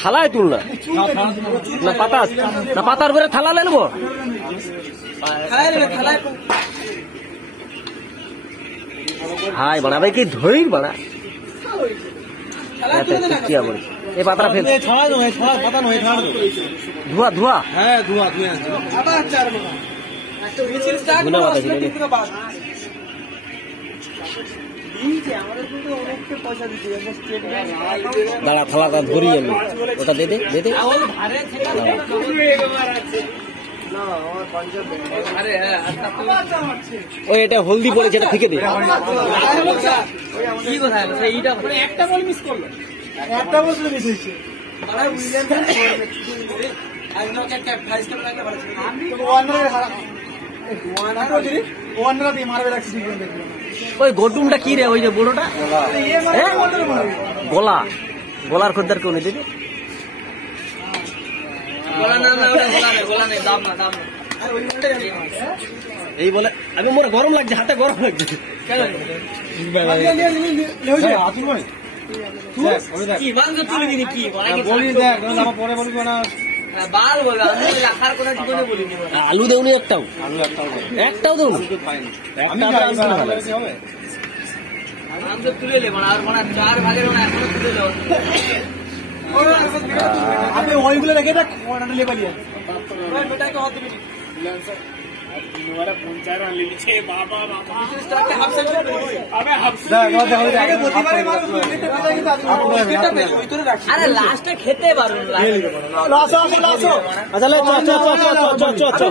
থালায় তুল না পাতা না পাতার উপরে থালা নেবো। হাই বানাবে কি ধৈর বানা এই পাতা ফেল ধোয়া ধোয়া হ্যাঁ ধোয়া ধোয়া দাঁড়া থালাটা ধরি আমি ওটা দে দে দে দে ওই এটা হলদি পড়েছে এটা থেকে দে একটা বল মিস করলো একটা বল মিস হয়েছে ওই গডুমটা কি রে ওই যে বড়টা গলা গলার খদ্দার কেউ নেই দিদি এই বলে আমি মোর গরম লাগছে হাতে গরম লাগছে আলু দেউনি একটাও একটাও দেউনি তুলে আপনি ওইগুলো রেখে দেখ লাস্টে খেতে পারবেন আচ্ছা